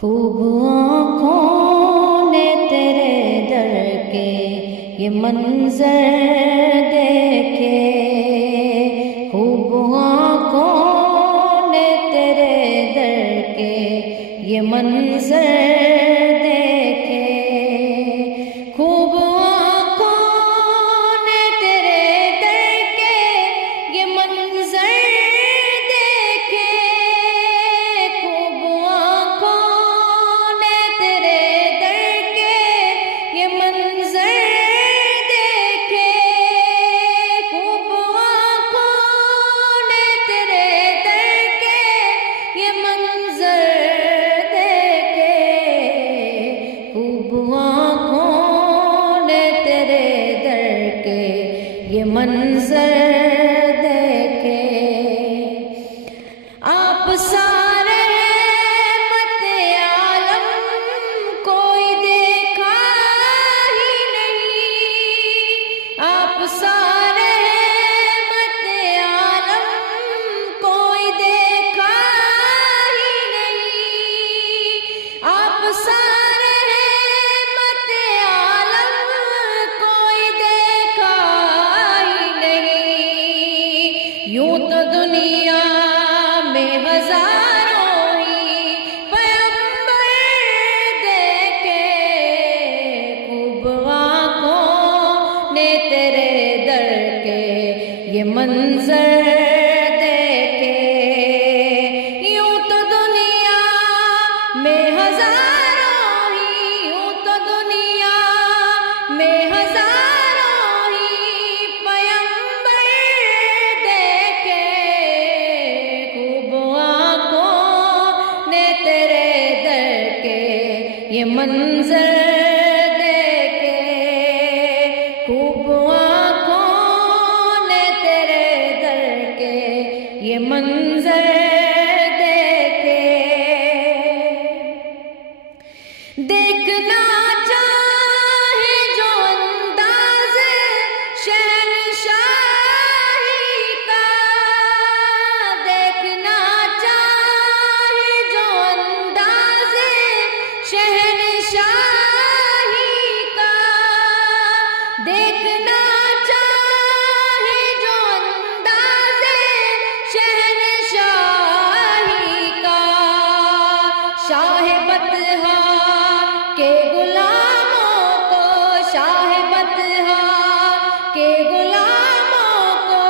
خوب آنکھوں نے تیرے در کے یہ منظر دیکھے، خوب آنکھوں نے تیرے در کے یہ منظر دیکھے، خوب آنکھوں نے تیرے در کے یہ منظر دیکھے، خوب آنکھوں نے تیرے در کے یہ منظر دیکھے، خوب آنکھوں نے تیرے در کے یہ منظر دیکھے، خوب آنکھوں نے تیرے در کے یہ منظر دیکھے، آپ سارے رحمت عالم کوئی دیکھا ہی نہیں، آپ سارے رحمت عالم کوئی دیکھا ہی نہیں، آپ سارے رحمت عالم کوئی دیکھا ہی نہیں، یوں تو دنیا میں ہزاروں ہی پیغمبر دیکھے، خوب آنکھوں نے تیرے در کے یہ منظر دیکھے، یوں تو دنیا میں ہزاروں ہی، یوں تو دنیا میں ہزاروں ہی پیغمبر دیکھے، خوب آنکھوں نے تیرے در کے یہ منظر دیکھے، خوب آنکھوں نے تیرے در کے یہ منظر دیکھے، دیکھنا چاہے جو انداز شہنشاہی کا، دیکھنا چاہے جو انداز شہنشاہی کا، دیکھنا چاہے جو انداز شہنشاہی کا، شاہ بطحہ کے غلاموں کو، شاہ بطحہ کے غلاموں کو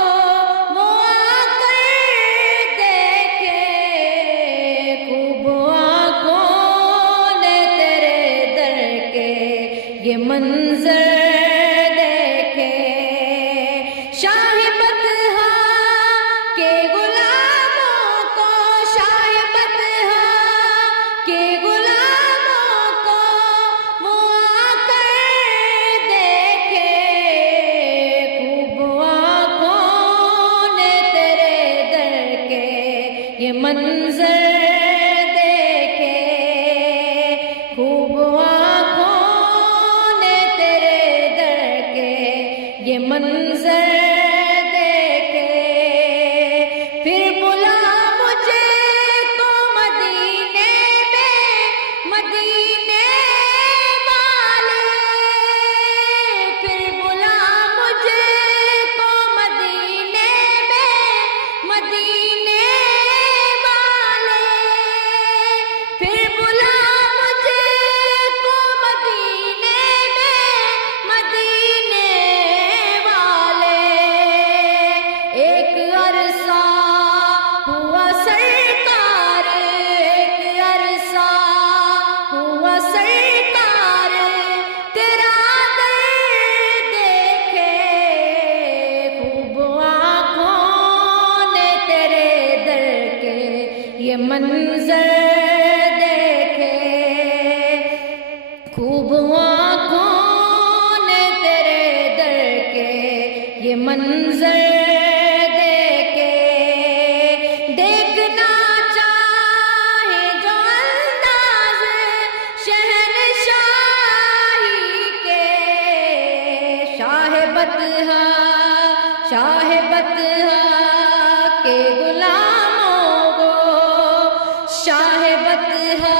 وہ آ کر دیکھے، خوب آنکھوں نے تیرے در کے یہ منظر دیکھے، شاہ بطحہ کے غلاموں کو، شاہ بطحہ کے غلاموں کو وہ آ کر دیکھے، خوب آنکھوں نے تیرے در کے یہ منظر دیکھے، خوب آنکھوں نے تیرے در کے یہ منظر دیکھے، پھر بلا مجھے کو مدینے میں مدینے والے، پھر بلا مجھے کو مدینے میں مدینے والے، پھر بلا مجھے کو مدینے میں مدینے والے، ایک عرصہ ہوا سرکار، ایک عرصہ ہوا سرکار تیرا در دیکھے، خوب آنکھوں نے تیرے در کے یہ منظر دیکھے، خوب آنکھوں نے تیرے در کے یہ منظر دیکھے، دیکھنا چاہے جو انداز شہنشاہی کے، شاہ بطحہ کے غلاموں کو، شاہ بطحہ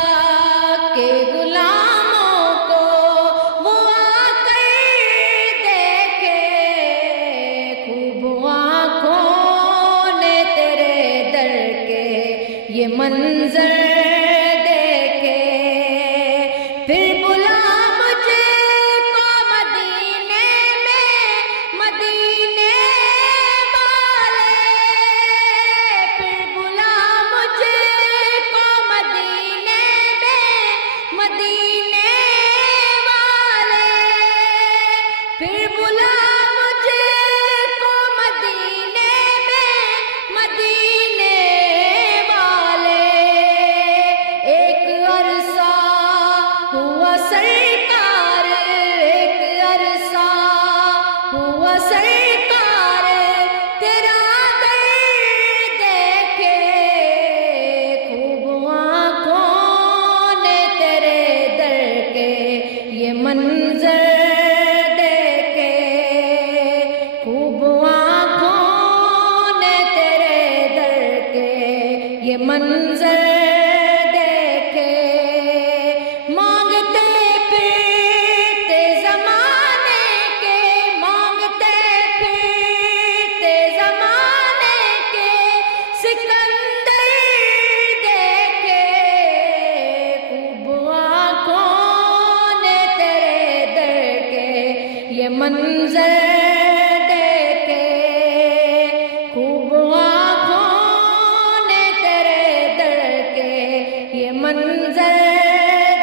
منظر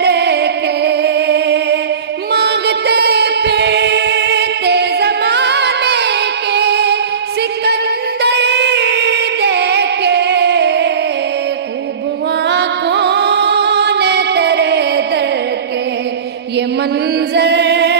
دیکھے مانگتے پھرتے زمانے کے سکندر دیکھے خوب آنکھوں نے تیرے در کے یہ منظر